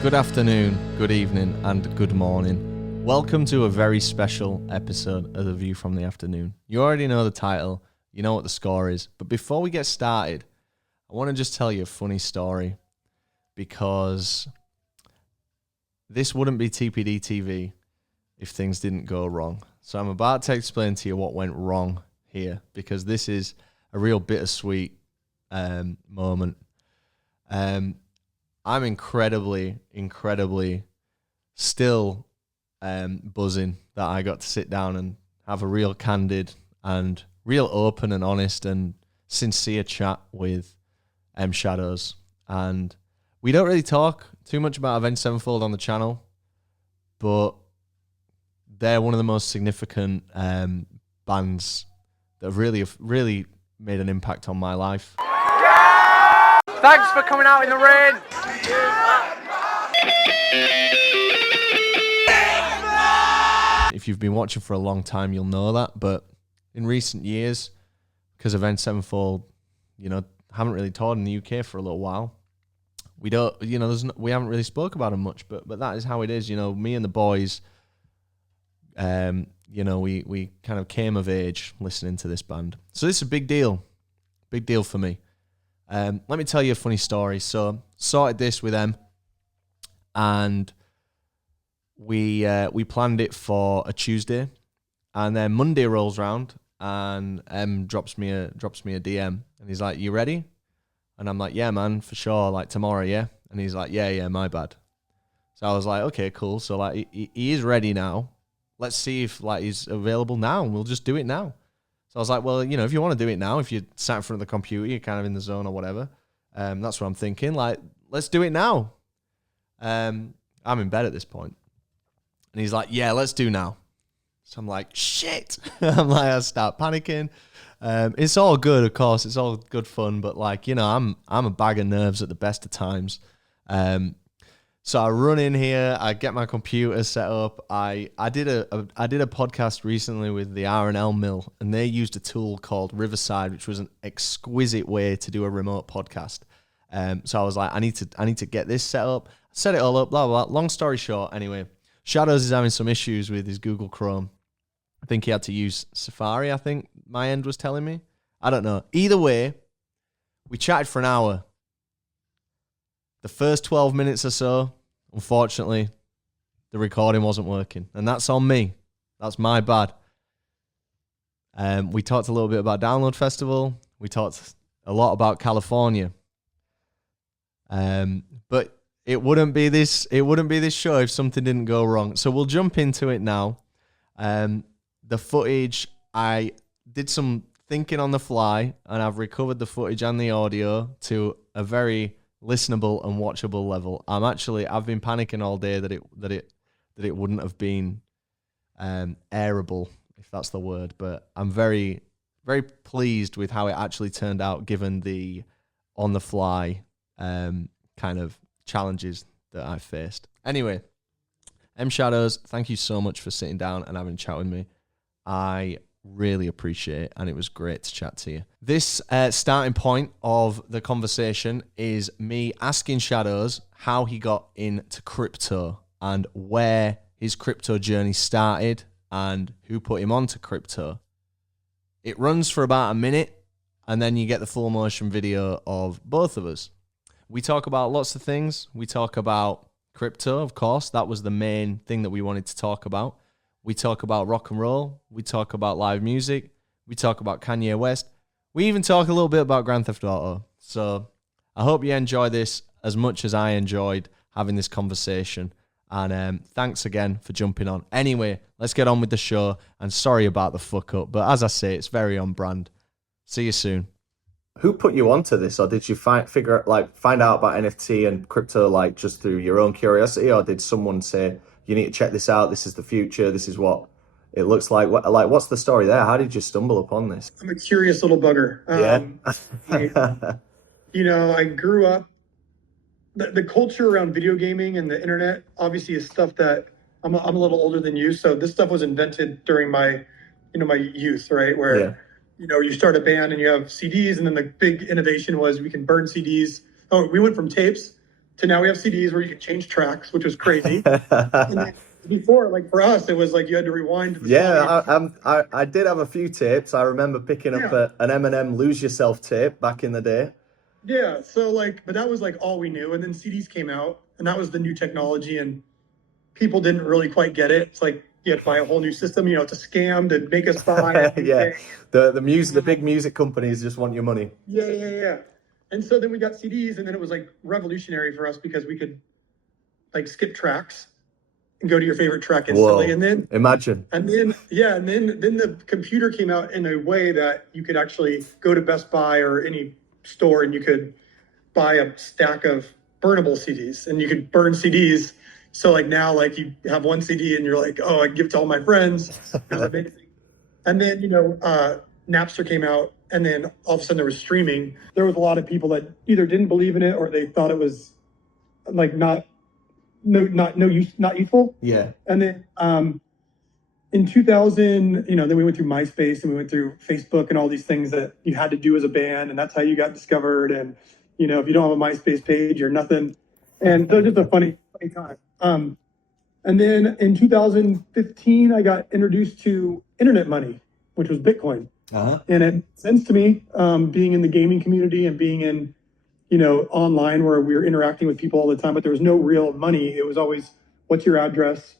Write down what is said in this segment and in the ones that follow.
Good afternoon, good evening, and good morning. Welcome to a very special episode of The View from the Afternoon. You already know the title, you know what the score is, but before we get started, I want to just tell you a funny story because this wouldn't be TPD TV if things didn't go wrong. So I'm about to explain to you what went wrong here because this is a real bittersweet moment. I'm incredibly still buzzing that I got to sit down and have a real candid and real open and honest and sincere chat with M Shadows. And we don't really talk too much about Avenged Sevenfold on the channel, but they're one of the most significant bands that have really made an impact on my life. Thanks for coming out in the rain. If you've been watching for a long time, you'll know that. But in recent years, because Avenged Sevenfold, haven't really toured in the UK for a little while, we don't, we haven't really spoke about them much. But that is how it is. Me and the boys, we kind of came of age listening to this band. So this is a big deal for me. Let me tell you a funny story. So sorted this with Em, and we planned it for a Tuesday, and then Monday rolls around, and Em drops me a DM, and he's like, "You ready?" And I'm like, "Yeah, man, for sure. Like tomorrow, yeah." And he's like, "Yeah, my bad." So I was like, "Okay, cool." So like he is ready now. Let's see if like he's available now, and we'll just do it now. So I was like, well, if you want to do it now, if you're sat in front of the computer, you're kind of in the zone or whatever. That's what I'm thinking. Like, let's do it now. I'm in bed at this point. And he's like, yeah, let's do now. So I'm like, shit. I start panicking. It's all good, of course. It's all good fun. But like, I'm a bag of nerves at the best of times. So I run in here, I get my computer set up. I did a podcast recently with the R&L Mill, and they used a tool called Riverside, which was an exquisite way to do a remote podcast. So I was like, I need to get this set up, set it all up, blah, blah, blah. Long story short, anyway, Shadows is having some issues with his Google Chrome. I think he had to use Safari, I think my end was telling me. I don't know. Either way, we chatted for an hour. The first 12 minutes or so, unfortunately, the recording wasn't working. And that's on me. That's my bad. We talked a little bit about Download Festival. We talked a lot about California. But it wouldn't be this show if something didn't go wrong. So we'll jump into it now. The footage, I did some thinking on the fly, and I've recovered the footage and the audio to a very listenable and watchable level. I've been panicking all day that it wouldn't have been airable, if that's the word, but I'm very, very pleased with how it actually turned out given the on the fly kind of challenges that I faced. Anyway, M Shadows, thank you so much for sitting down and having a chat with me. I really appreciate it, and it was great to chat to you. This starting point of the conversation is me asking Shadows how he got into crypto and where his crypto journey started and who put him onto crypto. It runs for about a minute, and then you get the full motion video of both of us. We talk about lots of things. We talk about crypto, of course. That was the main thing that we wanted to talk about. We talk about rock and roll. We talk about live music. We talk about Kanye West. We even talk a little bit about Grand Theft Auto. So I hope you enjoy this as much as I enjoyed having this conversation. And thanks again for jumping on. Anyway, let's get on with the show. And sorry about the fuck up, but as I say, it's very on brand. See you soon. Who put you onto this, or did you find out about NFT and crypto like just through your own curiosity, or did someone say you need to check this out? This is the future. This is what it looks like. What's the story there? How did you stumble upon this? I'm a curious little bugger. I grew up. The culture around video gaming and the internet obviously is stuff that I'm a little older than you, so this stuff was invented during my youth, right? Where you start a band and you have CDs, and then the big innovation was we can burn CDs. Oh, we went from tapes to now we have CDs where you can change tracks, which was crazy. And then before, like for us, it was like you had to rewind the song. I did have a few tapes. I remember picking up an Eminem Lose Yourself tape back in the day. Yeah, so like, but that was like all we knew. And then CDs came out, and that was the new technology, and people didn't really quite get it. It's like you had to buy a whole new system. You know, it's a scam to make us buy. Yeah, the big music companies just want your money. Yeah. And so then we got CDs, and then it was like revolutionary for us because we could like skip tracks and go to your favorite track instantly. Whoa, and then imagine. And then the computer came out in a way that you could actually go to Best Buy or any store and you could buy a stack of burnable CDs and you could burn CDs. So like now, like you have one CD and you're like, oh, I give it to all my friends. It's amazing. And then, you know, Napster came out, and then all of a sudden there was streaming. There was a lot of people that either didn't believe in it or they thought it was like not useful. Yeah. And then in 2000, you know, then we went through MySpace and we went through Facebook and all these things that you had to do as a band, and that's how you got discovered. And you know, if you don't have a MySpace page, you're nothing. And so just a funny time. And then in 2015, I got introduced to internet money, which was Bitcoin. And it made sense to me, being in the gaming community and being in, you know, online where we were interacting with people all the time, but there was no real money. It was always, what's your address?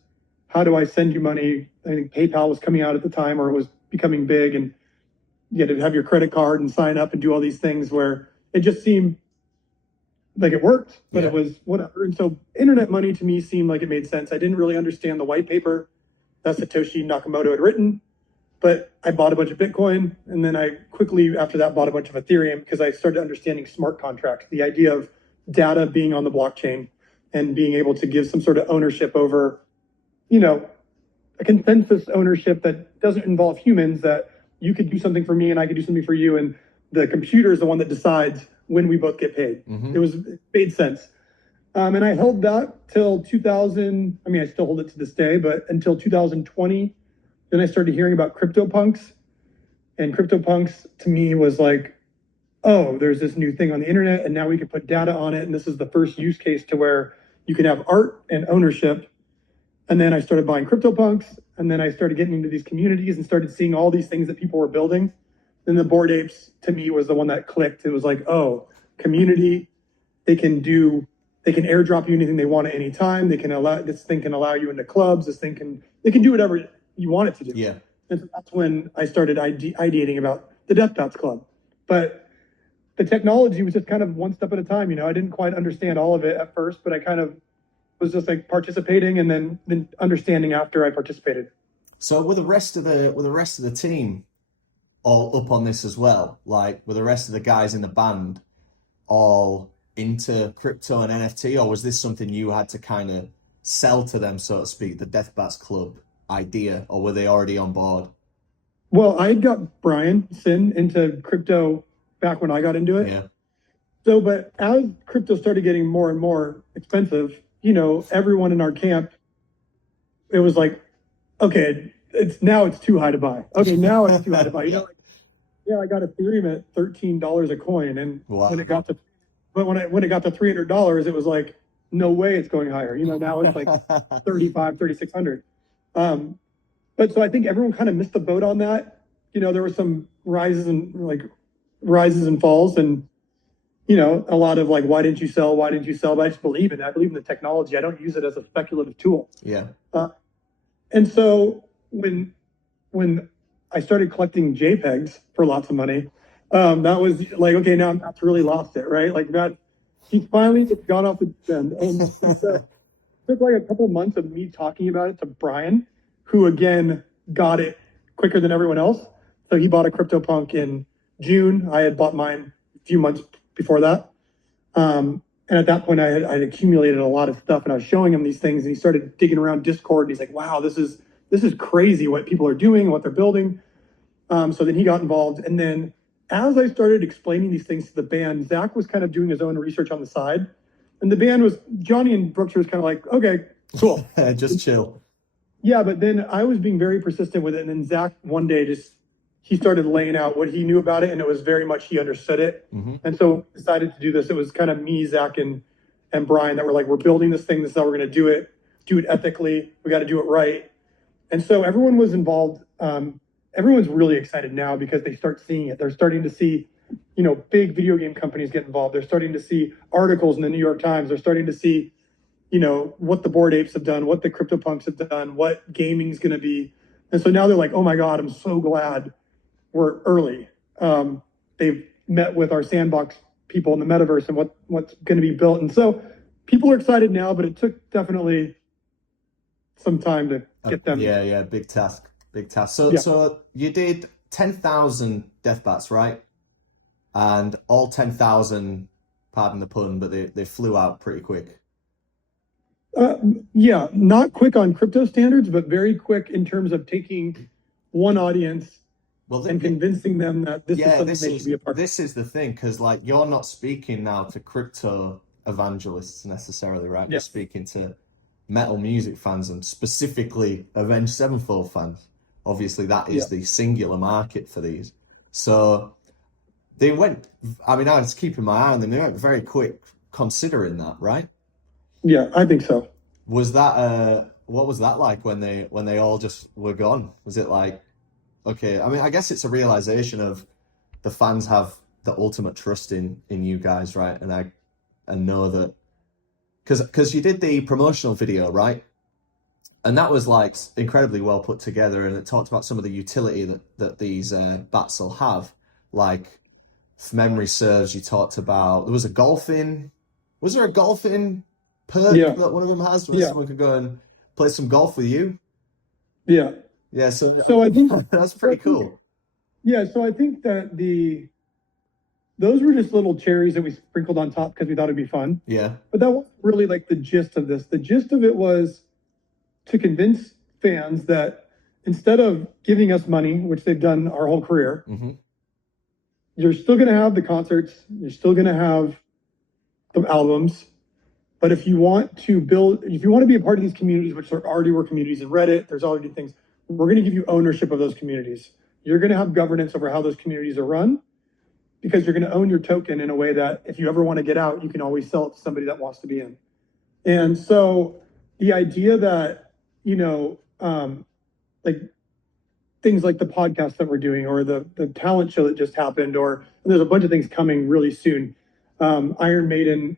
How do I send you money? I think PayPal was coming out at the time, or it was becoming big, and you had to have your credit card and sign up and do all these things where it just seemed like it worked, but it was whatever. And so internet money to me seemed like it made sense. I didn't really understand the white paper that Satoshi Nakamoto had written, but I bought a bunch of Bitcoin. And then I quickly, after that, bought a bunch of Ethereum because I started understanding smart contracts, the idea of data being on the blockchain and being able to give some sort of ownership over, you know, a consensus ownership that doesn't involve humans, that you could do something for me and I could do something for you. And the computer is the one that decides when we both get paid. It made sense. And I held that till 2000. I mean, I still hold it to this day, but until 2020, then I started hearing about CryptoPunks. And CryptoPunks to me was like, oh, there's this new thing on the internet and now we can put data on it. And this is the first use case to where you can have art and ownership. And then I started buying CryptoPunks, and then I started getting into these communities and started seeing all these things that people were building. Then the Bored Apes to me was the one that clicked. It was like, oh, community, they can airdrop you anything they want at any time. This thing can allow you into clubs. They can do whatever you want it to do. Yeah. And so that's when I started ideating about the Deathbats Club. But the technology was just kind of one step at a time. You know, I didn't quite understand all of it at first, but I kind of was just like participating and then understanding after I participated. So were the rest of the team all up on this as well? Like, were the rest of the guys in the band all into crypto and NFT, or was this something you had to kind of sell to them, so to speak, the Deathbats Club idea, or were they already on board? Well, I got Brian Sin into crypto back when I got into it. Yeah. So, but as crypto started getting more and more expensive, you know, everyone in our camp, it was like, okay, it's too high to buy. Okay, now it's too high to buy. You know, like, yeah, I got Ethereum at $13 a coin, and wow. when it got to $300, it was like, no way it's going higher. You know, now it's like 3,600. But so I think everyone kind of missed the boat on that. You know, there were some rises and falls, and you know, a lot of like, why didn't you sell? But I just believe in it. I believe in the technology. I don't use it as a speculative tool. Yeah. And so when I started collecting JPEGs for lots of money, that was like, okay, now that's really lost it, right? Like that, he finally got off the den. And so it took like a couple of months of me talking about it to Brian, who again got it quicker than everyone else. So he bought a CryptoPunk in June. I had bought mine a few months before that. And at that point, I'd accumulated a lot of stuff, and I was showing him these things, and he started digging around Discord, and he's like, wow, this is crazy what people are doing, what they're building. So then he got involved. And then as I started explaining these things to the band, Zach was kind of doing his own research on the side. And the band was, Johnny and Brookshire was kind of like, okay, cool. Just chill. Yeah, but then I was being very persistent with it. And then Zach one day he started laying out what he knew about it, and it was very much he understood it. Mm-hmm. And so decided to do this. It was kind of me, Zach, and and Brian that were like, we're building this thing. This is how we're going to do it ethically. We got to do it right. And so everyone was involved. Everyone's really excited now because they start seeing it. They're starting to see, big video game companies get involved. They're starting to see articles in the New York Times. They're starting to see, what the Bored Apes have done, what the CryptoPunks have done, what gaming's going to be. And so now they're like, oh my God, I'm so glad we're early. They've met with our sandbox people in the metaverse and what's going to be built. And so people are excited now, but it took definitely some time to get them. Yeah, big task. So Yeah. so you did 10,000 Deathbats, right? And all 10,000, pardon the pun, but they flew out pretty quick. Yeah, not quick on crypto standards, but very quick in terms of taking one audience and convincing them that this is something they should be a part of. This is the thing, because like you're not speaking now to crypto evangelists necessarily, right? Yeah. You're speaking to metal music fans and specifically Avenged Sevenfold fans. Obviously, that is the singular market for these. So they went, I mean, I was keeping my eye on them. They went very quick considering that, right? Yeah, I think so. Was that what was that like when they all just were gone? Was it like, okay, I mean, I guess it's a realization of the fans have the ultimate trust in you guys, right? And know that because you did the promotional video, right? And that was like incredibly well put together, and it talked about some of the utility that these bats will have. Like, if memory serves, you talked about was there a golfing perk that one of them has where someone could go and play some golf with you? Yeah. Yeah, so I think that's pretty cool. Yeah, so I think that those were just little cherries that we sprinkled on top because we thought it'd be fun. Yeah. But that wasn't really like the gist of this. The gist of it was to convince fans that instead of giving us money, which they've done our whole career, you're still going to have the concerts, you're still going to have the albums. But if you want to be a part of these communities, which there already were communities in Reddit, there's already things, we're going to give you ownership of those communities. You're going to have governance over how those communities are run because you're going to own your token in a way that if you ever want to get out, you can always sell it to somebody that wants to be in. And so the idea that, like things like the podcast that we're doing or the talent show that just happened, or there's a bunch of things coming really soon. Iron Maiden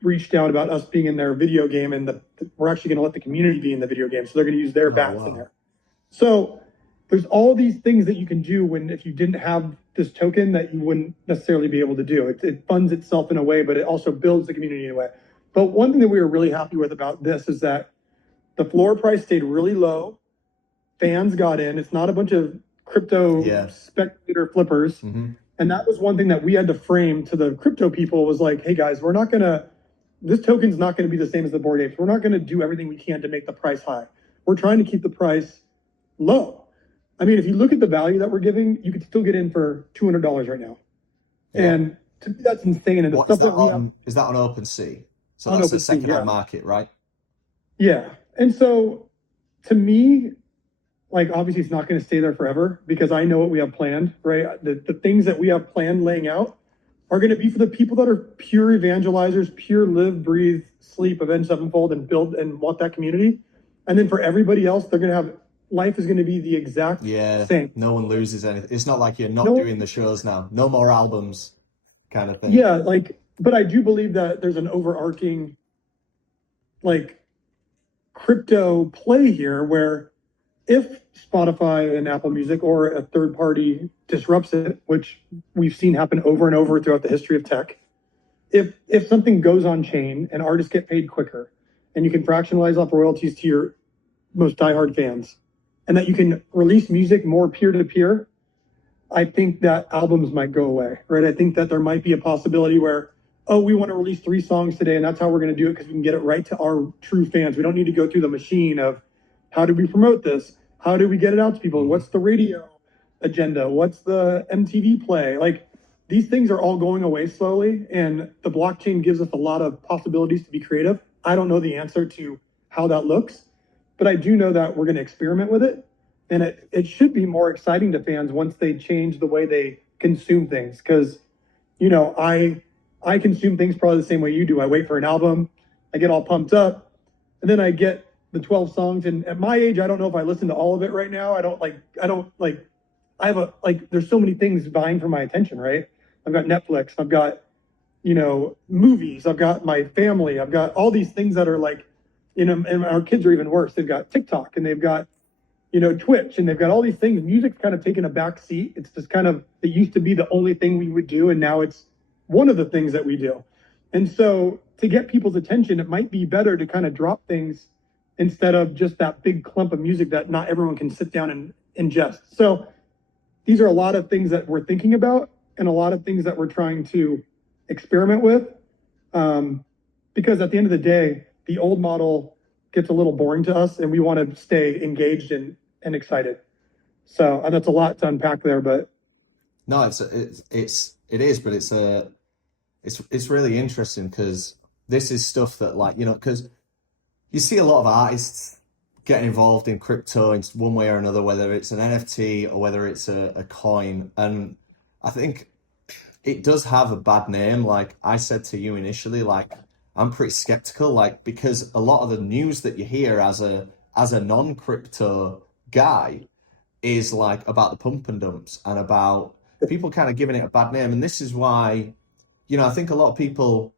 reached out about us being in their video game, and we're actually going to let the community be in the video game. So they're going to use their bats in there. So there's all these things that you can do if you didn't have this token that you wouldn't necessarily be able to do. It funds itself in a way, but it also builds the community in a way. But one thing that we were really happy with about this is that the floor price stayed really low. Fans got in. It's not a bunch of crypto speculator flippers. And that was one thing that we had to frame to the crypto people was like, hey guys, this token's not going to be the same as the Bored Apes. We're not going to do everything we can to make the price high. We're trying to keep the price low. I mean, if you look at the value that we're giving, you could still get in for $200 right now. Yeah. And to me, that's insane. And is that on OpenSea? So that's the second-hand market, right? Yeah. And so to me, like, obviously it's not going to stay there forever because I know what we have planned, right? The things that we have planned laying out are going to be for the people that are pure evangelizers, pure live, breathe, sleep, Avenged Sevenfold, and build and want that community. And then for everybody else, they're going to have life is going to be the exact same. No one loses anything. It's not like you're not doing the shows now. No more albums kind of thing. Yeah, but I do believe that there's an overarching crypto play here where if Spotify and Apple Music or a third party disrupts it, which we've seen happen over and over throughout the history of tech, if something goes on chain and artists get paid quicker and you can fractionalize off royalties to your most diehard fans and that you can release music more peer-to-peer, I think that albums might go away, right? I think that there might be a possibility where, we want to release 3 songs today and that's how we're going to do it because we can get it right to our true fans. We don't need to go through the machine of how do we promote this? How do we get it out to people? What's the radio agenda? What's the MTV play? Like, these things are all going away slowly, and the blockchain gives us a lot of possibilities to be creative. I don't know the answer to how that looks, but I do know that we're going to experiment with it, and it should be more exciting to fans once they change the way they consume things. Because, I consume things probably the same way you do. I wait for an album, I get all pumped up, and then I get the 12 songs. And at my age, I don't know if I listen to all of it right now. I don't like, I have there's so many things vying for my attention, right? I've got Netflix, I've got, movies, I've got my family, I've got all these things that are like, and our kids are even worse. They've got TikTok and they've got, Twitch, and they've got all these things. Music's kind of taken a back seat. It's just it used to be the only thing we would do, and now it's one of the things that we do. And so to get people's attention, it might be better to kind of drop things instead of just that big clump of music that not everyone can sit down and ingest. So these are a lot of things that we're thinking about and a lot of things that we're trying to experiment with. Because at the end of the day, the old model gets a little boring to us and we want to stay engaged and excited. So that's a lot to unpack there, but no, it is, but it's really interesting because this is stuff that, like, because you see a lot of artists getting involved in crypto in one way or another, whether it's an NFT or whether it's a coin. And I think it does have a bad name. Like I said to you initially, like I'm pretty skeptical, like, because a lot of the news that you hear as a non-crypto guy is like about the pump and dumps and about people kind of giving it a bad name. And this is why, I think a lot of people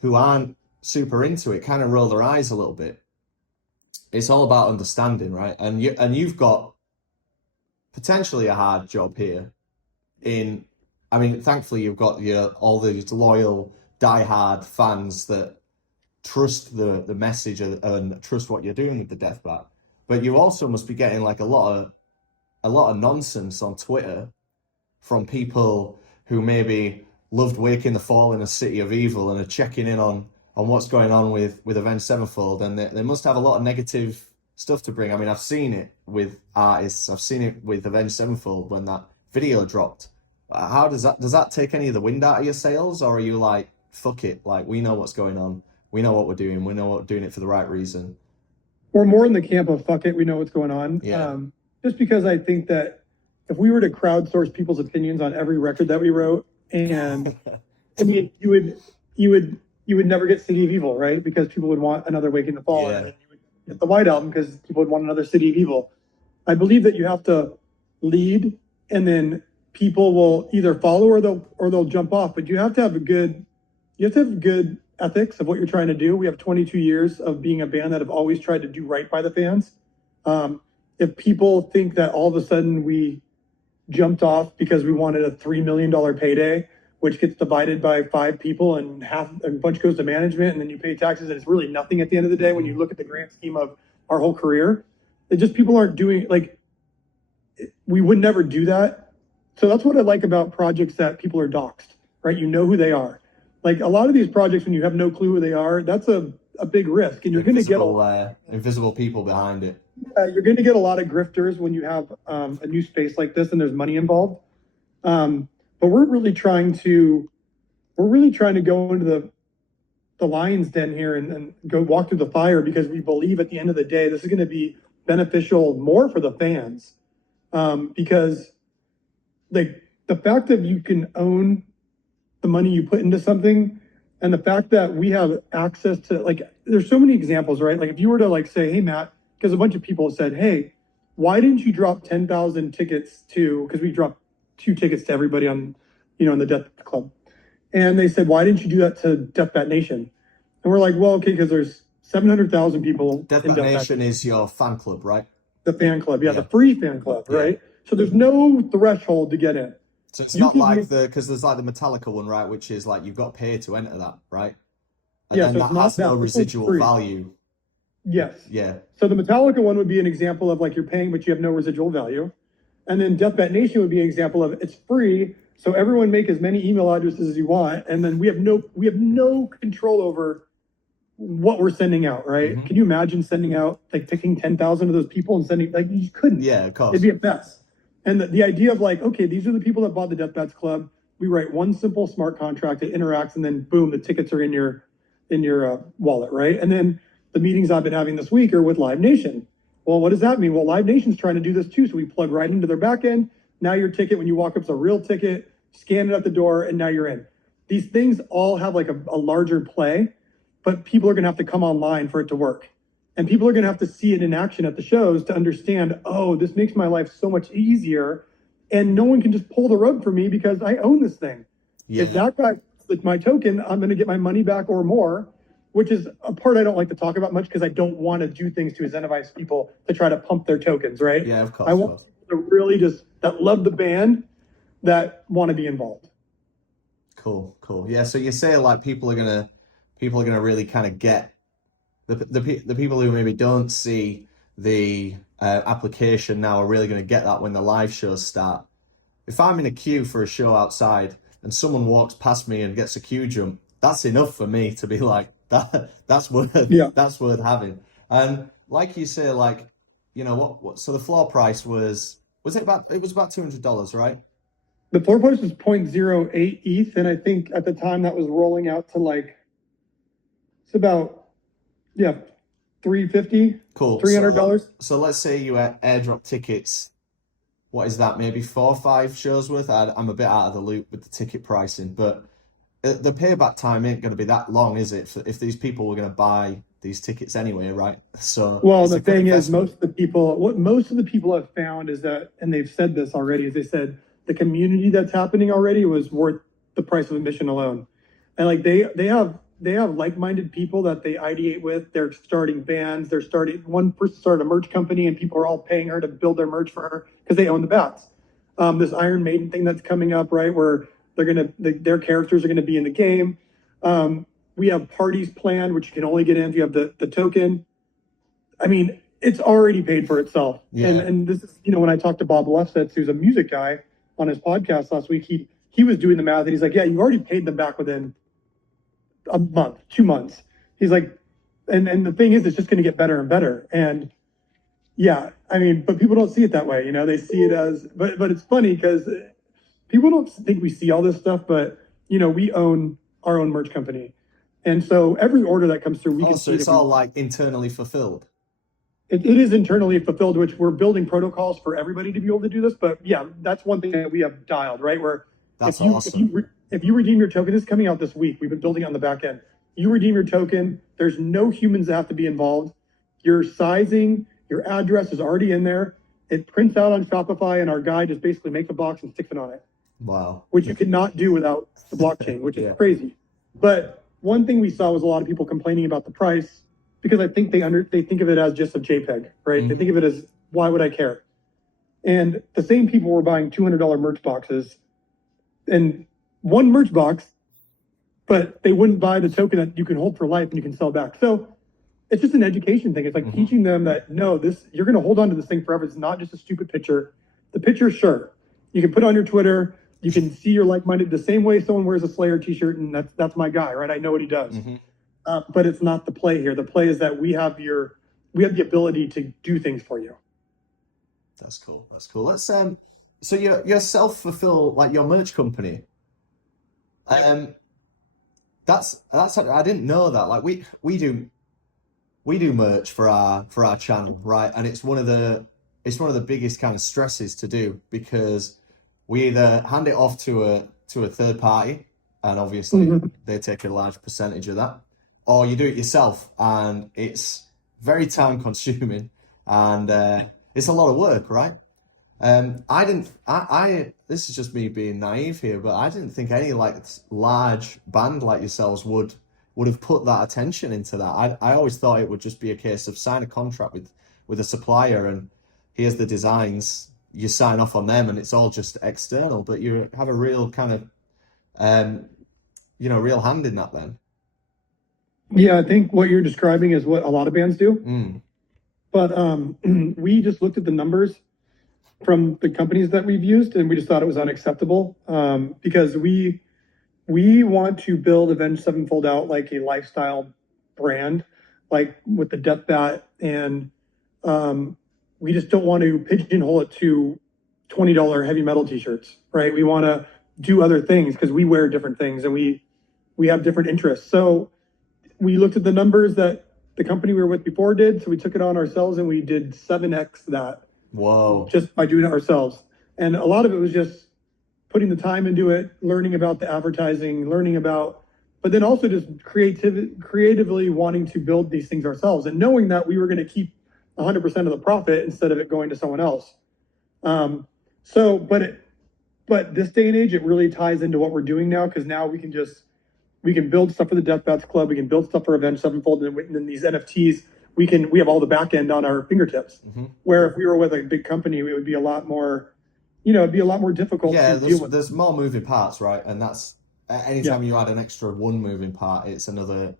who aren't super into it kind of roll their eyes a little bit. It's all about understanding, right? And you've got potentially a hard job here. Thankfully you've got all these loyal, diehard fans that trust the message and trust what you're doing with the Deathbat. But you also must be getting like a lot of nonsense on Twitter from people who maybe loved Waking the Fall in a City of Evil and are checking in on what's going on with Avenged Sevenfold, and they must have a lot of negative stuff to bring. I mean, I've seen it with artists, I've seen it with Avenged Sevenfold when that video dropped. How does that take any of the wind out of your sails, or are you like, fuck it, like we know what's going on, we know what we're doing, we know we're doing it for the right reason? We're more in the camp of fuck it, we know what's going on. Yeah. Just because I think that if we were to crowdsource people's opinions on every record that we wrote, and I mean, you would never get City of Evil, right? Because people would want another Waking the Fall, and then you would get the White Album because people would want another City of Evil. I believe that you have to lead, and then people will either follow or they'll jump off. But you have to have good ethics of what you're trying to do. We have 22 years of being a band that have always tried to do right by the fans. If people think that all of a sudden we jumped off because we wanted a $3 million payday, which gets divided by 5 people and a bunch goes to management, and then you pay taxes, and it's really nothing at the end of the day when you look at the grand scheme of our whole career. It just, people aren't doing, like, we would never do that. So that's what I like about projects that people are doxxed, right? You know who they are. Like a lot of these projects, when you have no clue who they are, that's a big risk, and you're going to get invisible people behind it. You're going to get a lot of grifters when you have a new space like this and there's money involved. But we're really trying to go into the lion's den here and go walk through the fire, because we believe at the end of the day this is going to be beneficial more for the fans, because the fact that you can own the money you put into something, and the fact that we have access to, like, there's so many examples, right? Like if you were to like say, hey Matt, because a bunch of people said, hey, why didn't you drop 10,000 tickets because we dropped 2 tickets to everybody on, in the Death Club. And they said, why didn't you do that to Deathbat Nation? And we're like, well, okay, because there's 700,000 people. Deathbat Nation is your fan club, right? The fan club, yeah. The free fan club, right? So there's no threshold to get in. So it's not like because there's like the Metallica one, right? Which is like you've got to pay to enter that, right? And yeah, then so that has no residual value. Yes. Yeah. So the Metallica one would be an example of like you're paying, but you have no residual value. And then Deathbat Nation would be an example of it's free, so everyone make as many email addresses as you want, and then we have no control over what we're sending out, right? Mm-hmm. Can you imagine sending out, like, picking 10,000 of those people and sending, like, you couldn't. Yeah, of course. It'd be a mess. And the idea of like, okay, these are the people that bought the Deathbats Club. We write one simple smart contract that interacts, and then boom, the tickets are in your wallet, right? And then the meetings I've been having this week are with Live Nation. Well, what does that mean? Well, Live Nation's trying to do this too, so we plug right into their back end. Now your ticket, when you walk up, is a real ticket, scan it at the door, and now you're in. these things all have like a larger play, but people are going to have to come online for it to work. And people are going to have to see it in action at the shows to understand, oh, this makes my life so much easier. And no one can just pull the rug for me because I own this thing. Yeah. If that guy with my token, I'm going to get my money back or more, which is a part I don't like to talk about much because I don't want to do things to incentivize people to try to pump their tokens, right? Yeah, of course. I want people to really just that love the band that want to be involved. Cool. Yeah, so you say like people are gonna really kind of get the people who maybe don't see the application now are really gonna get that when the live shows start. If I'm in a queue for a show outside and someone walks past me and gets a queue jump, that's enough for me to be like that's worth having. And like you say, like, you know what so the floor price was about $200, right? The floor price was 0.08 ETH, and I think at the time that was rolling out to like it's about $350. Cool. $300. So let's say you airdrop tickets. What is that? Maybe 4 or 5 shows worth? I'm a bit out of the loop with the ticket pricing, but the payback time ain't going to be that long, is it? If these people were going to buy these tickets anyway, right? So well, the thing is, most of the people have found is that, and they've said this already, is they said the community that's happening already was worth the price of admission alone. And like they have like-minded people that they ideate with. They're starting bands. One person started a merch company, and people are all paying her to build their merch for her because they own the bats. This Iron Maiden thing that's coming up, right, where their characters are gonna be in the game. We have parties planned, which you can only get in if you have the token. I mean, it's already paid for itself. Yeah. And this is, when I talked to Bob Lefsetz, who's a music guy, on his podcast last week, he was doing the math, and he's like, yeah, you've already paid them back within a month, 2 months. He's like, and the thing is, it's just going to get better and better. And yeah, I mean, but people don't see it that way. They see it as, but it's funny because people don't think we see all this stuff, but we own our own merch company. And so every order that comes through, we can see. So it's all like internally fulfilled. It is internally fulfilled, which we're building protocols for everybody to be able to do this. But yeah, that's one thing that we have dialed, right? Where awesome. If you redeem your token, this is coming out this week. We've been building on the back end. You redeem your token. There's no humans that have to be involved. Your sizing, your address is already in there. It prints out on Shopify, and our guy just basically makes a box and sticks it on it. Wow. Which you cannot do without the blockchain, which is crazy. But one thing we saw was a lot of people complaining about the price because I think they think of it as just a JPEG, right? Mm-hmm. They think of it as, why would I care? And the same people were buying $200 merch boxes and one merch box, but they wouldn't buy the token that you can hold for life and you can sell back. So it's just an education thing. It's like teaching them that, no, you're going to hold on to this thing forever. It's not just a stupid picture. The picture, sure, you can put it on your Twitter. You can see your like-minded the same way someone wears a Slayer t-shirt, and that's my guy, right? I know what he does. Mm-hmm. But it's not the play here. The play is that we have the ability to do things for you. That's cool. Let's so you're self-fulfill, like your merch company. That's I didn't know that. Like we do merch for our channel, right? And it's one of the biggest kind of stresses to do because we either hand it off to a third party, and obviously they take a large percentage of that, or you do it yourself, and it's very time consuming, and it's a lot of work, right? This is just me being naive here, but I didn't think any like large band like yourselves would have put that attention into that. I always thought it would just be a case of sign a contract with a supplier, and here's the designs, you sign off on them, and it's all just external. But you have a real kind of, real hand in that then. Yeah, I think what you're describing is what a lot of bands do. But we just looked at the numbers from the companies that we've used, and we just thought it was unacceptable because we want to build Avenged Sevenfold out like a lifestyle brand, like with the Deathbat, and we just don't want to pigeonhole it to $20 heavy metal t-shirts, right? We want to do other things because we wear different things and we have different interests. So we looked at the numbers that the company we were with before did, so we took it on ourselves and we did 7x that. Whoa. Just by doing it ourselves. And a lot of it was just putting the time into it, learning about the advertising, learning about, but then also just creatively wanting to build these things ourselves and knowing that we were going to keep 100% of the profit instead of it going to someone else. So, but this day and age, it really ties into what we're doing now, because now we can build stuff for the Deathbats Club, we can build stuff for Avenged, Sevenfold, and then these NFTs, we have all the back end on our fingertips. Mm-hmm. Where if we were with a big company, it would be a lot more, it'd be a lot more difficult to deal with. There's more moving parts, right? And that's anytime you add an extra one moving part, it's another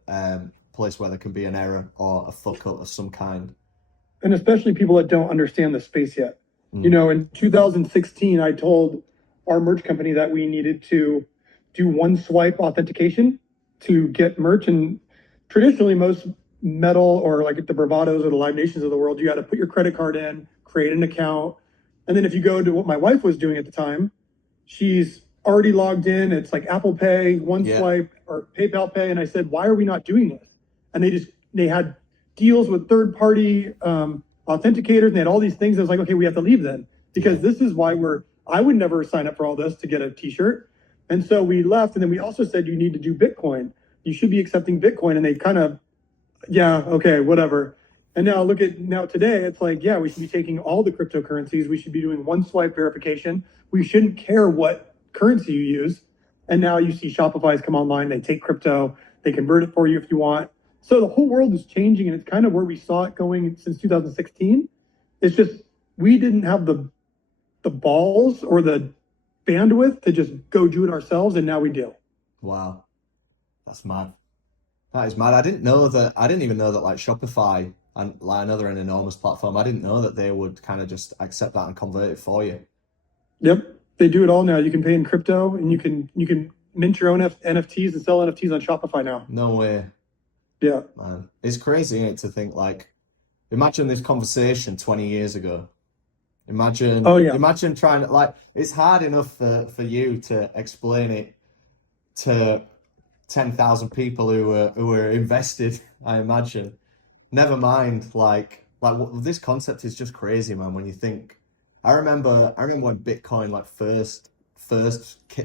place where there can be an error or a fuck up of some kind. And especially people that don't understand the space yet. In 2016, I told our merch company that we needed to do one swipe authentication to get merch. And traditionally, most metal or like the Bravados or the Live Nations of the world, you got to put your credit card in, create an account. And then if you go to what my wife was doing at the time, she's already logged in. It's like Apple Pay, one swipe, or PayPal Pay. And I said, why are we not doing this? And they had deals with third-party authenticators, and they had all these things. I was like, okay, we have to leave then, because this is why I would never sign up for all this to get a t-shirt. And so we left. And then we also said, you need to do Bitcoin. You should be accepting Bitcoin. And they kind of, okay, whatever. And now today, it's like, we should be taking all the cryptocurrencies. We should be doing one swipe verification. We shouldn't care what currency you use. And now you see Shopify's come online. They take crypto, they convert it for you if you want. So the whole world is changing, and it's kind of where we saw it going since 2016. It's just, we didn't have the balls or the bandwidth to just go do it ourselves, and now we do. Wow. That's mad. That is mad. I didn't even know that like Shopify, and like, I know they're an enormous platform, I didn't know that they would kind of just accept that and convert it for you. Yep. They do it all now. You can pay in crypto, and you can mint your own NFTs and sell NFTs on Shopify now. No way. Yeah. Man, it's crazy, isn't it, to think like, imagine this conversation 20 years ago. Imagine trying to, like, it's hard enough for you to explain it to 10,000 people who were invested, I imagine. Never mind, like this concept is just crazy, man. When you think, I remember when Bitcoin like first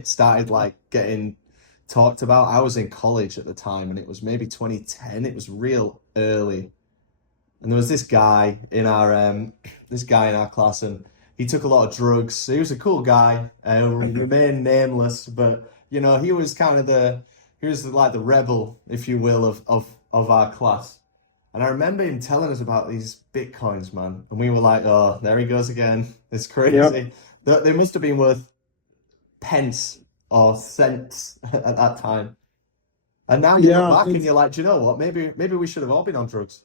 started like getting talked about. I was in college at the time, and it was maybe 2010. It was real early, and there was this guy in our class, and he took a lot of drugs. He was a cool guy, remained nameless, but he was kind of he was like the rebel, if you will, of our class. And I remember him telling us about these Bitcoins, man, and we were like, oh, there he goes again. It's crazy. Yep. They must have been worth pence or cents at that time. And now you look back and you're like, do you know what? Maybe we should have all been on drugs.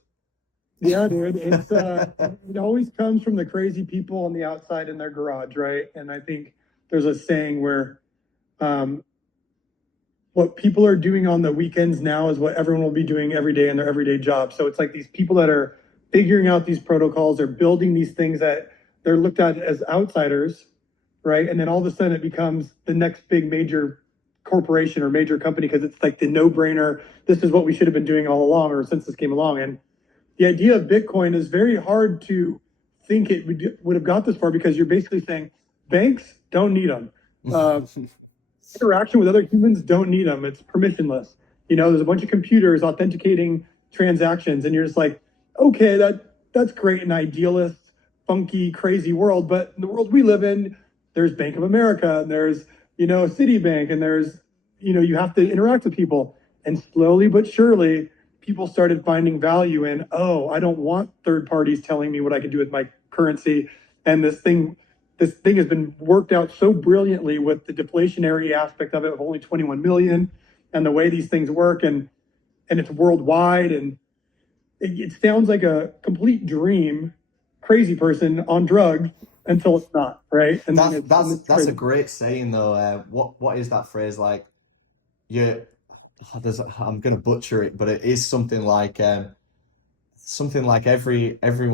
Yeah, dude. It's it always comes from the crazy people on the outside in their garage, right? And I think there's a saying where what people are doing on the weekends now is what everyone will be doing every day in their everyday job. So it's like these people that are figuring out these protocols, they're building these things that they're looked at as outsiders, right? And then all of a sudden it becomes the next big major corporation or major company, because it's like the no-brainer. This is what we should have been doing all along, or since this came along. And the idea of Bitcoin is very hard to think it would have got this far, because you're basically saying banks don't need them. Interaction with other humans don't need them. It's permissionless. There's a bunch of computers authenticating transactions, and you're just like, okay, that's great, an idealist, funky, crazy world. But in the world we live in, there's Bank of America, and there's Citibank, and there's you have to interact with people. And slowly but surely, people started finding value in, I don't want third parties telling me what I can do with my currency. And this thing has been worked out so brilliantly with the deflationary aspect of it, of only 21 million, and the way these things work, and it's worldwide. And it sounds like a complete dream, crazy person on drugs, until it's not, right? And that's a great saying, though. What is that phrase like? I'm gonna butcher it, but it is something like everyone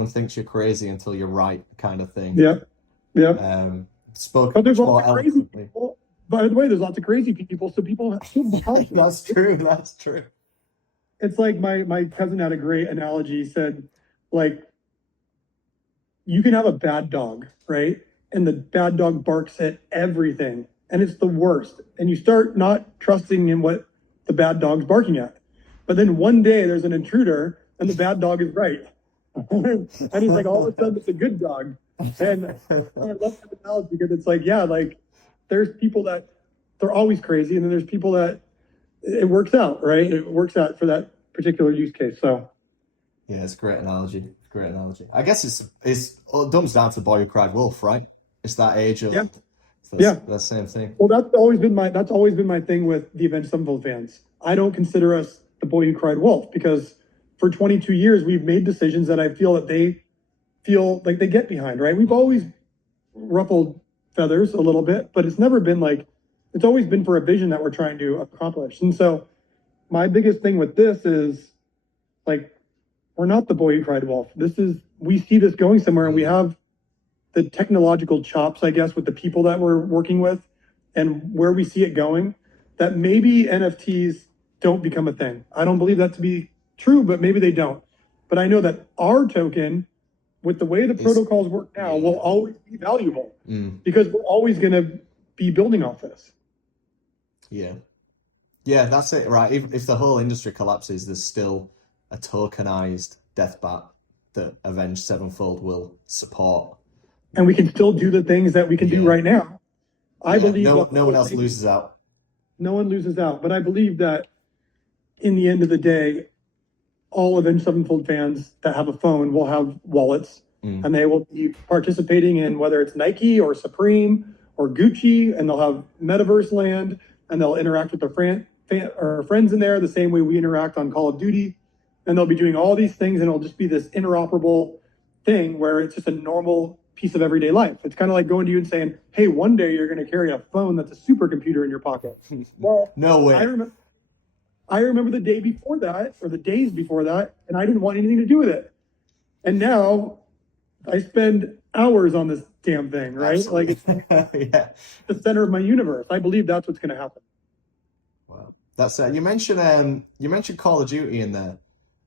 thinks you're crazy until you're right, kind of thing. Yeah. But there's lots of crazy people. By the way, there's lots of crazy people, so people have That's true. It's like my cousin had a great analogy. He said, like, you can have a bad dog, right? And the bad dog barks at everything. and it's the worst. And you start not trusting in what the bad dog's barking at. But then one day there's an intruder and the bad dog is right. And he's like, all of a sudden it's a good dog. And I love that analogy because it's like, yeah, like there's people that they're always crazy, and then there's people that it works out, right? It works out for that particular use case. So yeah, it's a great analogy. Great analogy. I guess it comes down to the boy who cried wolf, right? It's that age of so that's the same thing. Well, that's always been my thing with the Avenged Sevenfold fans. I don't consider us the boy who cried wolf because for 22 years we've made decisions that I feel that they feel like they get behind, right? We've always ruffled feathers a little bit, but it's never been like, it's always been for a vision that we're trying to accomplish. And so my biggest thing with this is like, we're not the boy who cried wolf. We see this going somewhere, and we have the technological chops, I guess, with the people that we're working with and where we see it going, that maybe NFTs don't become a thing. I don't believe that to be true, but maybe they don't. But I know that our token, with the way the protocols work now, will always be valuable because we're always going to be building off this. Yeah. Yeah, that's it, right? If the whole industry collapses, there's still a tokenized Deathbat that Avenged Sevenfold will support. And we can still do the things that we can do right now. I believe no one else loses out. No one loses out. But I believe that in the end of the day, all Avenged Sevenfold fans that have a phone will have wallets, and they will be participating in whether it's Nike or Supreme or Gucci, and they'll have metaverse land, and they'll interact with their friends in there the same way we interact on Call of Duty. And they'll be doing all these things, and it'll just be this interoperable thing where it's just a normal piece of everyday life. It's kind of like going to you and saying, hey, one day you're going to carry a phone that's a supercomputer in your pocket. Well, no way. I remember the day before that, or the days before that, and I didn't want anything to do with it. And now I spend hours on this damn thing, right? Absolutely. Like it's the center of my universe. I believe that's what's going to happen. Wow, that's you mentioned Call of Duty in there.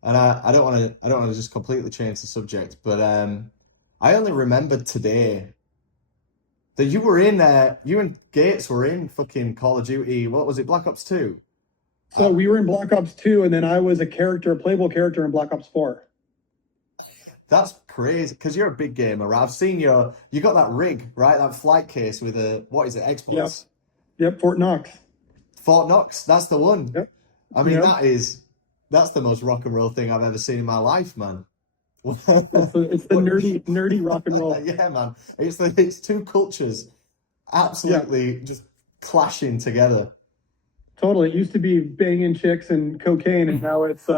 And I don't want to just completely change the subject, but I only remembered today that you and Gates were in fucking Call of Duty. What was it, Black Ops 2? So we were in Black Ops 2, and then I was a playable character in Black Ops 4. That's crazy, because you're a big gamer, right? I've seen you got that rig, right? That flight case with what is it, exploits? Yep, Fort Knox. Fort Knox, that's the one. Yep. I mean, that's the most rock and roll thing I've ever seen in my life, man. It's the nerdy rock and roll. Yeah, man. It's two cultures absolutely just clashing together. Totally. It used to be banging chicks and cocaine, and now it's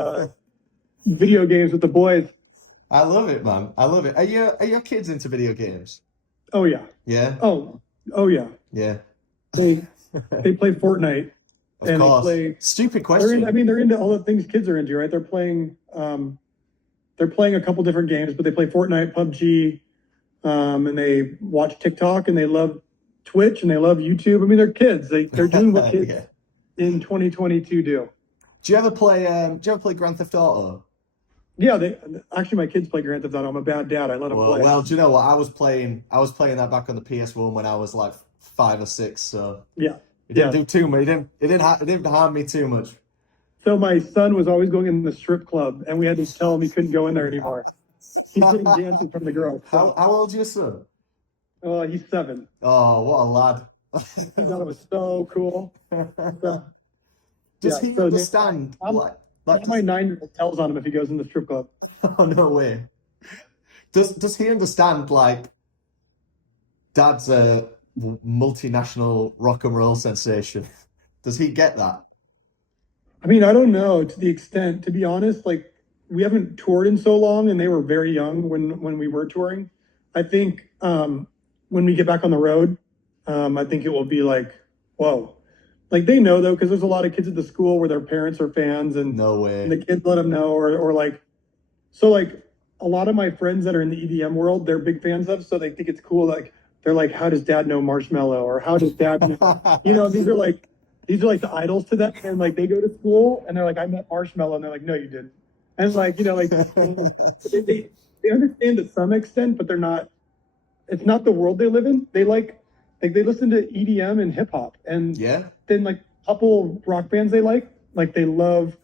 video games with the boys. I love it, man. I love it. Are your kids into video games? Oh yeah. Yeah. Oh yeah. Yeah. They play Fortnite. Of course. Stupid question. They're into all the things kids are into, right? They're playing a couple different games, but they play Fortnite, PUBG, and they watch TikTok, and they love Twitch, and they love YouTube. I mean, they're kids. They're doing what kids in 2022 do. Do you ever play Grand Theft Auto? Yeah, actually my kids play Grand Theft Auto. I'm a bad dad. I let them play. Well, do you know what? I was playing that back on the PS1 when I was like 5 or 6. So yeah. It didn't do too much. It didn't harm me too much. So my son was always going in the strip club, and we had to tell him he couldn't go in there anymore. He's getting dancing from the girls. So. How old's your son? He's 7. Oh, what a lad! I thought it was so cool. Does he understand? My 9-year-old tells on him if he goes in the strip club. Oh no way! Does he understand like Dad's a multinational rock and roll sensation? Does he get that? I mean, I don't know to the extent, to be honest, like we haven't toured in so long, and they were very young when we were touring. I think when we get back on the road, I think it will be like, whoa. Like they know though, because there's a lot of kids at the school where their parents are fans, and no way. And the kids let them know, or like, so like a lot of my friends that are in the EDM world, they're big fans of, so they think it's cool. Like they're like, how does Dad know Marshmello, or how does Dad know? These are like the idols to them, and like they go to school and they're like, I met Marshmello, and they're like, no, you didn't. And like they understand to some extent, but they're not. It's not the world they live in. They Like they listen to EDM and hip hop, and Yeah. then like a couple rock bands they like they love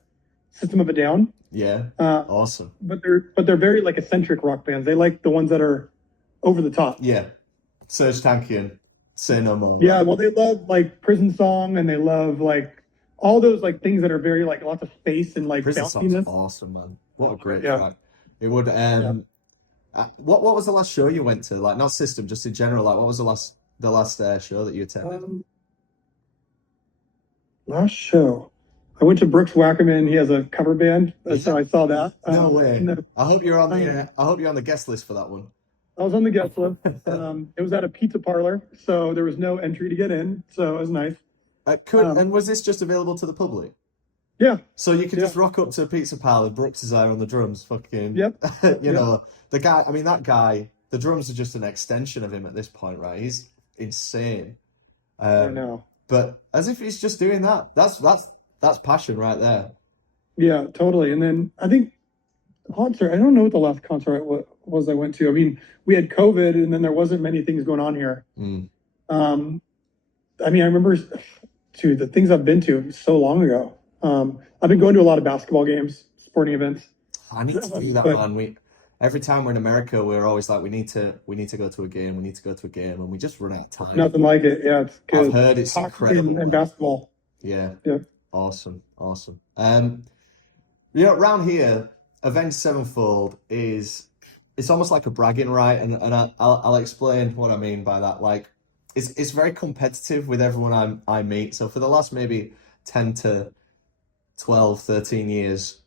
System of a Down. Yeah. Uh, Awesome. but they're very like eccentric rock bands. They like the ones that are over the top. Yeah. Serge Tankian, Say No More. Yeah, well, they love like Prison Song, and they love like all those like things that are very like lots of space and like Prison Song's bounciness. awesome, man. What a great Yeah. track. It would what was the last show you went to? Like not System, just in general. Like what was the last show that you attended? Last show, I went to Brooks Wackerman. He has a cover band, so I saw that. No way. and then I hope you're on the guest list for that one. I was on the guest list. It was at a pizza parlor, so there was no entry to get in, so it was nice. And was this just available to the public? Yeah. So you could Yeah. just rock up to a pizza parlor, Brooks is there on the drums, fucking. Yep. You know, the guy. I mean, that guy. The drums are just an extension of him at this point, right? He's insane. I know. But as if he's just doing that. That's passion right there. Yeah, totally. And then I think concert. I don't know what the last concert was I went to. I mean, we had COVID, and then there wasn't many things going on here. Mm. I mean, I remember, the things I've been to so long ago. I've been going to a lot of basketball games, sporting events. I need to do that, man. Every time we're in America, we're always like, we need to go to a game, and we just run out of time. Nothing like it. Yeah, it's good. I've heard it's Hockey incredible. and basketball. Yeah. Yeah. Awesome. You know, around here, Avenged Sevenfold it's almost like a bragging right, and I'll explain what I mean by that. Like, it's very competitive with everyone I meet. So for the last maybe 10 to 12, 13 years,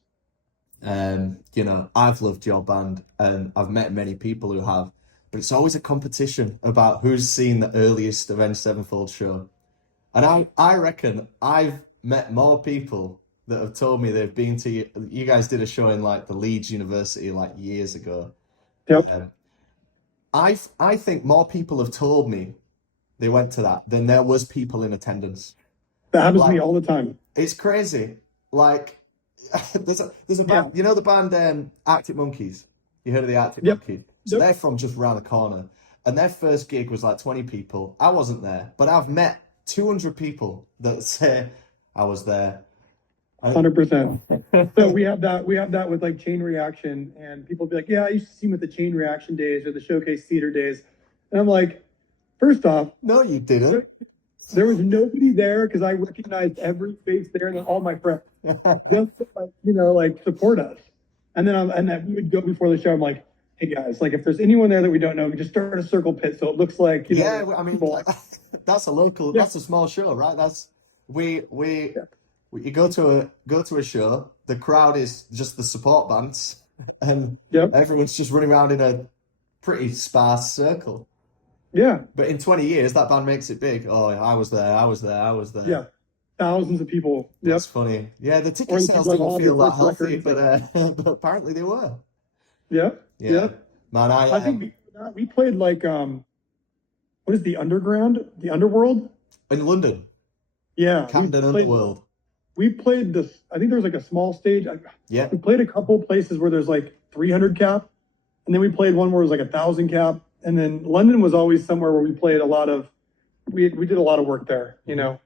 you know, I've loved your band and I've met many people who have, but it's always a competition about who's seen the earliest Avenged Sevenfold show. And I reckon I've met more people that have told me they've been to you guys did a show in like the Leeds University like years ago. Yep. I think more people have told me they went to that than there was people in attendance. That happens to me all the time. It's crazy. Like there's a band, you know the band Arctic Monkeys? You heard of the Arctic Monkeys? So they're from just around the corner. And their first gig was like 20 people. I wasn't there, but I've met 200 people that say I was there. 100%. So we have that with like Chain Reaction, and people be like, yeah, I used to see them at the Chain Reaction days or the Showcase Theater days. And I'm like, first off, no, you didn't. There was nobody there because I recognized every face there and all my friends. Just like, you know, like support us. And then we would go before the show. I'm like, hey guys, like if there's anyone there that we don't know, we just start a circle pit so it looks like, you know. Yeah, I mean, that's that's a small show, right? That's you go to a show, the crowd is just the support bands, and everyone's just running around in a pretty sparse circle. Yeah. But in 20 years, that band makes it big. Oh, I was there. Yeah. Thousands of people. That's funny. Yeah, the ticket sales didn't feel that healthy, but apparently they were. Yeah. Man, I think we played like, what is the Underworld? In London. Yeah. Camden Underworld. We played this, I think there was like a small stage. Yeah. We played a couple places where there's like 300 cap. And then we played one where it was like 1,000 cap. And then London was always somewhere where we played a lot of, we did a lot of work there, you know,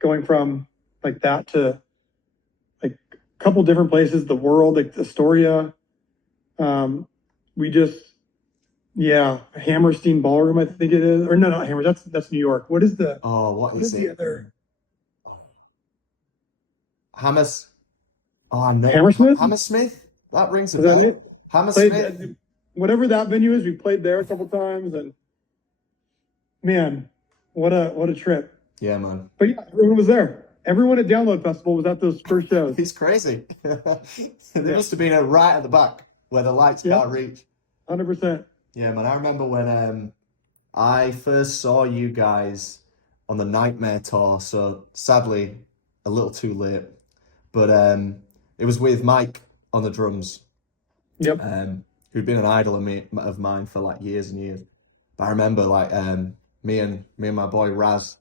going from like that to like a couple different places, the world, like Astoria. Hammerstein Ballroom, I think it is. Or no, not Hammer. That's New York. What is the, what is the it? other? Hammersmith? Hammersmith? That rings a bell. Hammersmith? Whatever that venue is, we played there a couple times, and man, what a trip. Yeah, man. But yeah, everyone was there. Everyone at Download Festival was at those first shows. It's crazy. They must have been right at the back where the lights can't reach. 100%. Yeah, man. I remember when I first saw you guys on the Nightmare tour. So sadly, a little too late, but it was with Mike on the drums. Yep. Who'd been an idol of mine for like years and years. But I remember like me and my boy Raz,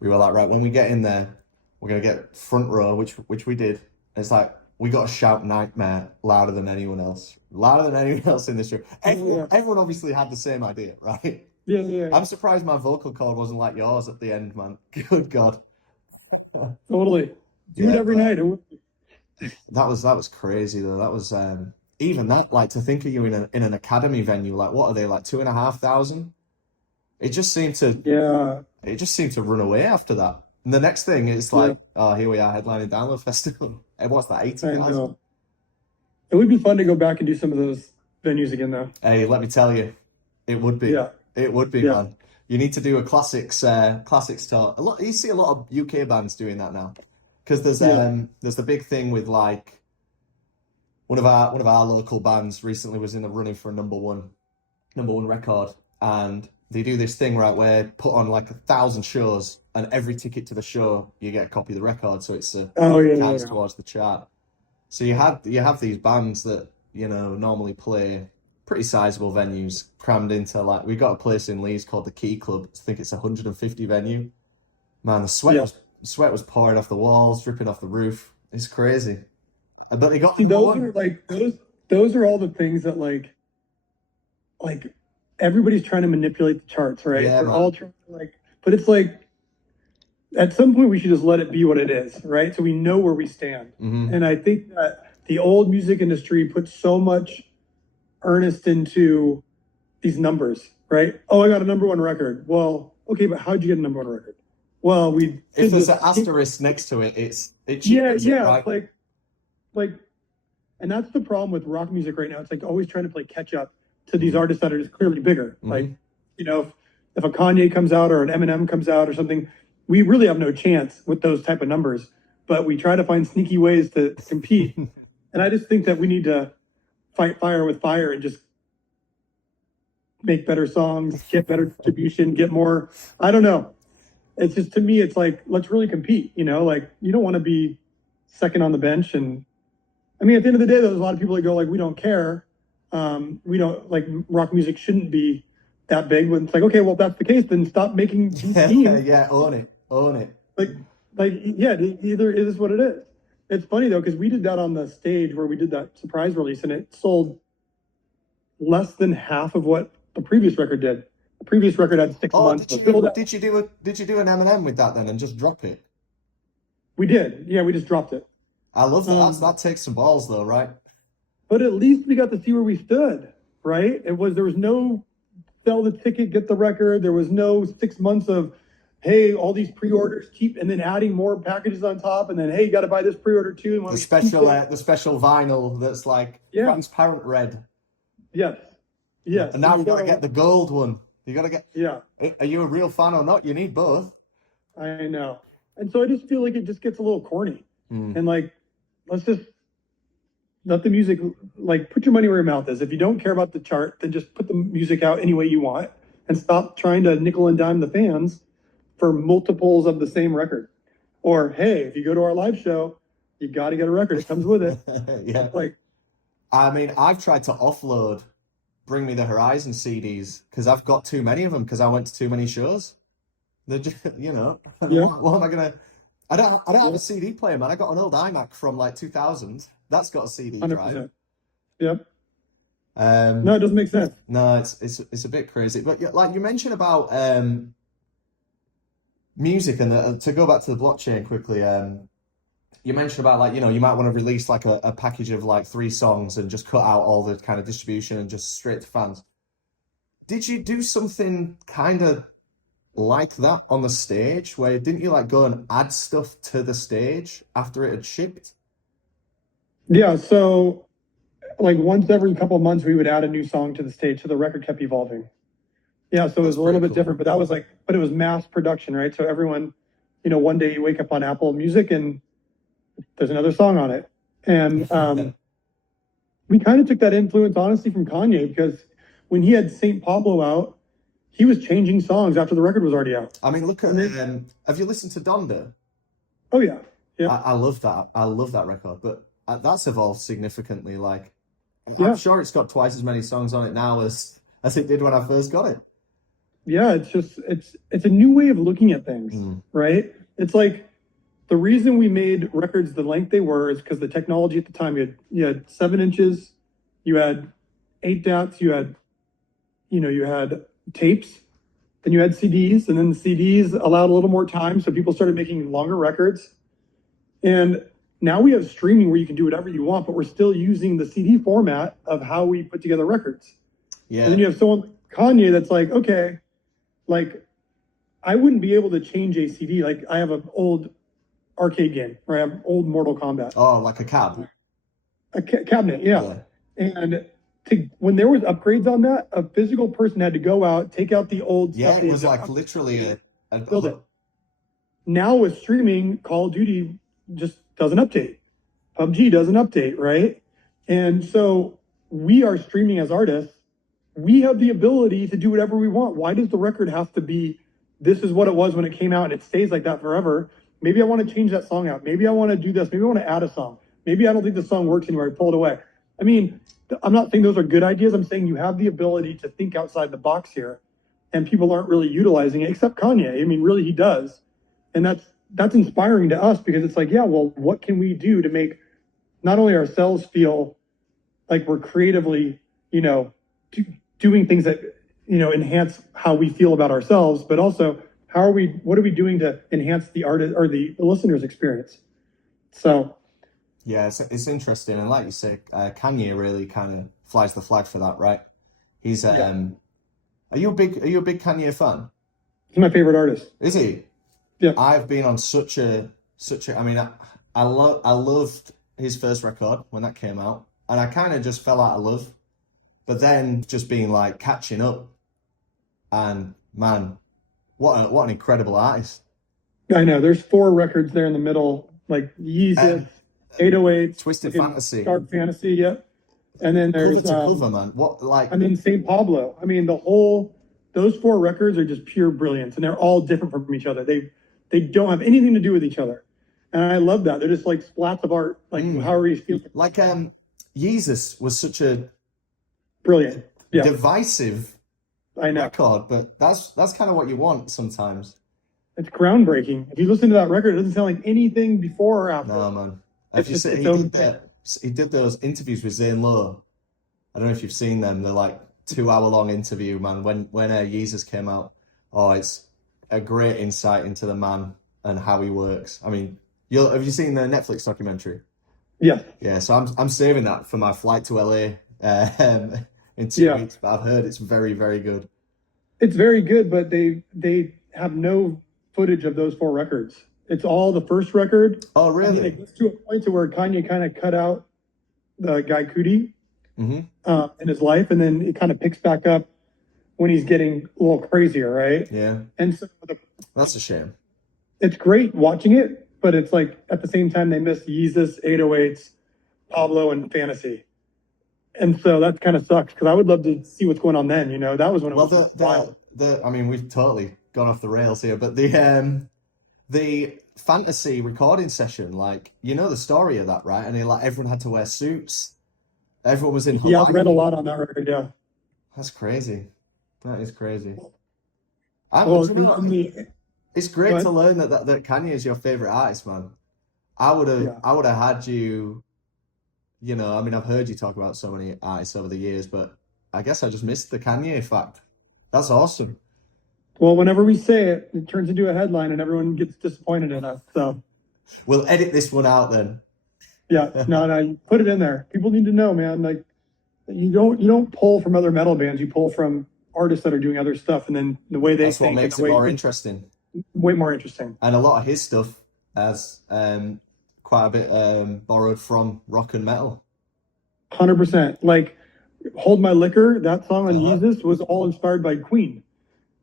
we were like, right, when we get in there, we're gonna get front row, which we did. And it's like we got to shout Nightmare louder than anyone else in this room. Everyone obviously had the same idea, right? Yeah, yeah, yeah. I'm surprised my vocal cord wasn't like yours at the end, man. Good God. Totally. Do it Yeah, every but night. that was crazy though. That was even that, like, to think of you in an academy venue, like, what are they, like, 2,500? It just seemed to Yeah, it just seemed to run away after that. And the next thing is yeah, like, oh, here we are headlining Download Festival. And what's that, I 80,000? know. It would be fun to go back and do some of those venues again, though. Hey, let me tell you, it would be. Yeah, It would be, yeah, man. You need to do a classics tour. You see a lot of UK bands doing that now. Because yeah. there's the big thing with, like, one of our local bands recently was in the running for a number one record, and they do this thing, right, where put on like 1,000 shows, and every ticket to the show you get a copy of the record, so it's Oh, yeah, yeah, counts yeah. towards the chart. So you have these bands that normally play pretty sizable venues crammed into, like, we got a place in Leeds called the Key Club. I think it's 150 venue. Man, Yeah. the sweat was pouring off the walls, dripping off the roof. It's crazy. But they got See, number those are one. like those are all the things that like everybody's trying to manipulate the charts, right? Yeah, We're all man. trying to but it's like at some point we should just let it be what it is, right? So we know where we stand. Hmm. And I think that the old music industry put so much earnest into these numbers, right? Oh, I got a number one record. Well, okay, but how'd you get a number one record? Well, we If did there's this. an asterisk next to it, it Yeah, cheapens it, yeah. right? It's like, and that's the problem with rock music right now. It's like always trying to play catch up to these Mm-hmm. artists that are just clearly bigger. Like, Mm-hmm. if a Kanye comes out or an Eminem comes out or something, we really have no chance with those type of numbers. But we try to find sneaky ways to compete. And I just think that we need to fight fire with fire and just make better songs, get better distribution, get more. I don't know. It's just, to me, it's like, let's really compete. Like, you don't want to be second on the bench. And I mean, at the end of the day, there's a lot of people that go like, we don't care. We don't like rock music shouldn't be that big. When it's like, okay, well, if that's the case, then stop making these teams. Yeah, own it. Like, yeah, either it is what it is. It's funny though, because we did that on the stage where we did that surprise release, and it sold less than half of what the previous record did. The previous record had 6 Oh, months of build up. did you do an M&M with that then and just drop it? We did, yeah, we just dropped it. I love that. Um, That takes some balls though, right? but at least we got to see where we stood, right? There was no sell the ticket, get the record. There was no 6 months of, hey, all these pre-orders keep, and then adding more packages on top, and then hey, you got to buy this pre-order too. And when The special vinyl that's like yeah, transparent red. yes, yes. And now And you got to get so, the gold one. You got to get. yeah, Are you a real fan or not? You need both. I know. And so I just feel like it just gets a little corny, Mm. and like, let's just let the music, like, put your money where your mouth is. If you don't care about the chart, then just put the music out any way you want, and stop trying to nickel and dime the fans for multiples of the same record. Or hey, if you go to our live show, you got to get a record. It comes with it. Yeah. Like, I mean, I've tried to offload Bring Me the Horizon CDs because I've got too many of them because I went to too many shows. They're just, yeah, what am I gonna? I don't have a CD player, man. I got an old iMac from like 2000. That's got a CD drive. 100%. Yep. No, Um, it doesn't make sense. no, it's a bit crazy. But yeah, like you mentioned about music and to go back to the blockchain quickly. You mentioned about, like, you might want to release like a package of like 3 songs and just cut out all the kind of distribution and just straight to fans. Did you do something kind of like that on the stage where didn't you like go and add stuff to the stage after it had shipped? Yeah. So like once every couple of months, we would add a new song to the stage. So the record kept evolving. Yeah. So it was That's a little pretty bit cool. different, but but it was mass production, right? So everyone, one day you wake up on Apple Music and there's another song on it. And we kind of took that influence, honestly, from Kanye, because when he had St. Pablo out, he was changing songs after the record was already out. I mean, look at And then, have you listened to Donda? oh yeah, yeah, I love that. I love that record, but that's evolved significantly. Like, yeah, I'm sure it's got twice as many songs on it now as it did when I first got it. yeah. It's just it's a new way of looking at things, Mm. right? It's like the reason we made records the length they were is because the technology at the time, you had 7 inches, you had 8 DATs, you had tapes, Then you had CDs, and then the CDs allowed a little more time, so people started making longer records. And now we have streaming where you can do whatever you want, but we're still using the CD format of how we put together records. Yeah. And then you have someone like Kanye that's like, okay, like I wouldn't be able to change a CD. Like I have an old arcade game, or I have old Mortal Kombat. Oh, like a cab. A cabinet, yeah. And when there was upgrades on that, a physical person had to go out, take out the old Yeah, stuff. it was like literally build it. Now with streaming, Call of Duty just doesn't update. PUBG doesn't update, right? And so we are streaming as artists. We have the ability to do whatever we want. Why does the record have to be, this is what it was when it came out and it stays like that forever? Maybe I want to change that song out. Maybe I want to do this. Maybe I want to add a song. Maybe I don't think the song works anymore. I pull it away. I mean, I'm not saying those are good ideas. I'm saying you have the ability to think outside the box here, and people aren't really utilizing it, except Kanye. I mean, really, he does. And that's inspiring to us, because it's like, yeah, well, what can we do to make not only ourselves feel like we're creatively, doing things that, enhance how we feel about ourselves, but also what are we doing to enhance the artist or the listener's experience? So. Yeah, it's interesting. And like you say, Kanye really kind of flies the flag for that, right? He's, are you a big Kanye fan? He's my favorite artist. Is he? Yeah. I've been on I mean, I loved his first record when that came out, and I kind of just fell out of love. But then just being like catching up, and man, what an incredible artist. I know. There's 4 records there in the middle, like Yeezus, 808, Twisted Fantasy, Dark Fantasy, yeah. And then there's cover, man. What, like? I mean, St. Pablo. I mean, those 4 records are just pure brilliance, and they're all different from each other. They don't have anything to do with each other, and I love that. They're just like splats of art. Like however you feel. Like Yeezus was such a brilliant, divisive I know. record, but that's kind of what you want sometimes. It's groundbreaking. If you listen to that record, it doesn't sound like anything before or after. No, man. He did those interviews with Zane Lowe. I don't know if you've seen them. They're like 2-hour-long interview, man. When Yeezus came out, it's a great insight into the man and how he works. I mean, have you seen the Netflix documentary? Yeah. Yeah. So I'm saving that for my flight to LA in 2 weeks. But I've heard it's very, very good. It's very good, but they have no footage of those 4 records. It's all the first record. Oh, really? I mean, it gets to a point to where Kanye kind of cut out the guy Cudi in his life, and then it kind of picks back up when he's getting a little crazier, right? Yeah. And so that's a shame. It's great watching it, but it's like at the same time they missed Yeezus, 808s, Pablo, and Fantasy. And so that kind of sucks, because I would love to see what's going on then. That was when it was wild. I mean, we've totally gone off the rails here, but the Fantasy recording session, like, the story of that, right? And everyone had to wear suits. Everyone was in Hawaii. Yeah, I read a lot on that record, yeah. That's crazy. That is crazy. It's great to learn that Kanye is your favorite artist, man. I would have had you, I mean, I've heard you talk about so many artists over the years, but I guess I just missed the Kanye fact. That's awesome. Well, whenever we say it, it turns into a headline and everyone gets disappointed in us. So we'll edit this one out then. Yeah, no, you put it in there. People need to know, man. Like, you don't pull from other metal bands. You pull from artists that are doing other stuff, and then the way they think. That's what makes it more interesting. Way more interesting. And a lot of his stuff has quite a bit borrowed from rock and metal. 100%. Like, Hold My Liquor, that song on Yeezus was all inspired by Queen.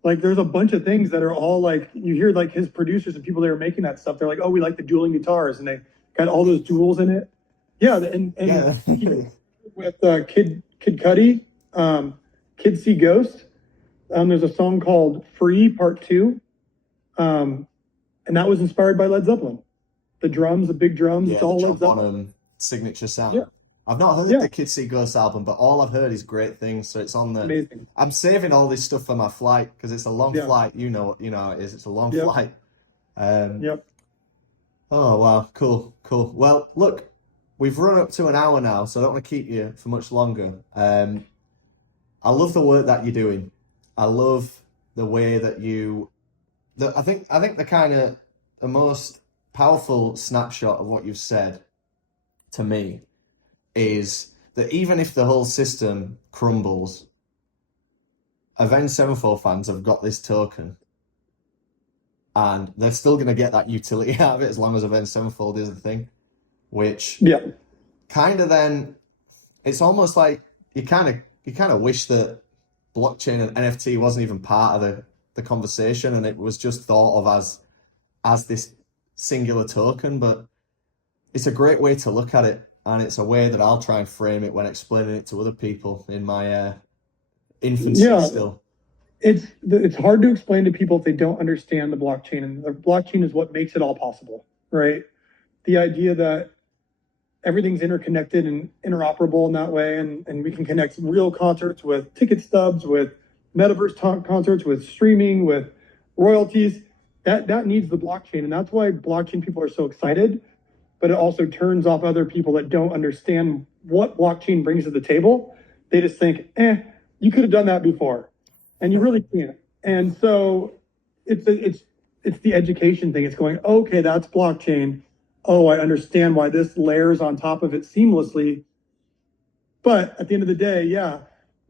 Like, there's a bunch of things that are all like, you hear like his producers and people that are making that stuff, they're like, oh, we like the dueling guitars, and they got all those duels in it. Yeah, and with Kid Cudi, Kids See Ghost, there's a song called Free Part 2, and that was inspired by Led Zeppelin. The drums, the big drums, it's all Led Zeppelin. Signature sound. Yeah. I've not heard the Kids See Ghost album, but all I've heard is great things. So it's on the. Amazing. I'm saving all this stuff for my flight because it's a long flight. You know how it is. It's a long flight. Yep. Oh wow, cool. Well, look, we've run up to an hour now, so I don't want to keep you for much longer. I love the work that you're doing. I love the way that I think the most powerful snapshot of what you've said to me is that even if the whole system crumbles, Avenged Sevenfold fans have got this token, and they're still going to get that utility out of it as long as Avenged Sevenfold is the thing. Which kind of then, it's almost like you kind of wish that blockchain and NFT wasn't even part of the conversation, and it was just thought of as this singular token. But it's a great way to look at it, and it's a way that I'll try and frame it when explaining it to other people in my infancy still. It's hard to explain to people if they don't understand the blockchain, and the blockchain is what makes it all possible, right? The idea that everything's interconnected and interoperable in that way, and we can connect real concerts with ticket stubs, with metaverse concerts, with streaming, with royalties. That needs the blockchain, and that's why blockchain people are so excited. But it also turns off other people that don't understand what blockchain brings to the table. They just think, you could have done that before, and you really can't. And so it's the education thing. It's going, okay, that's blockchain. Oh, I understand why this layers on top of it seamlessly. But at the end of the day,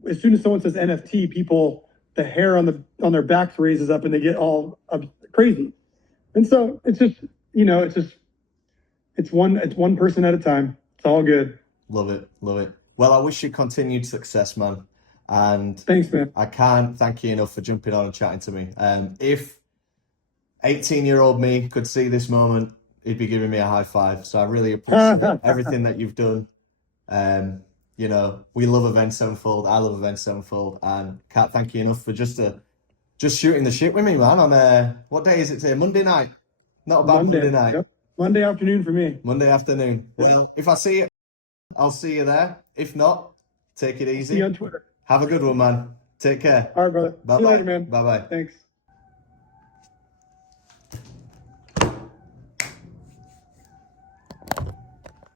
as soon as someone says NFT, people, the hair on their backs raises up and they get all crazy. And so it's just, it's one person at a time. It's all good. Love it. Well, I wish you continued success, man. And thanks, man. I can't thank you enough for jumping on and chatting to me. If 18-year-old me could see this moment, he'd be giving me a high five. So I really appreciate everything that you've done. We love Avenged Sevenfold. I love Avenged Sevenfold, and can't thank you enough for just shooting the shit with me, man. On what day is it today? Monday night. Not a bad Monday night. Yep. Monday afternoon for me. Monday afternoon. Well, if I see it, I'll see you there. If not, take it easy. See you on Twitter. Have a good one, man. Take care. All right, brother. Bye-bye. See you later, man. Bye-bye. Thanks.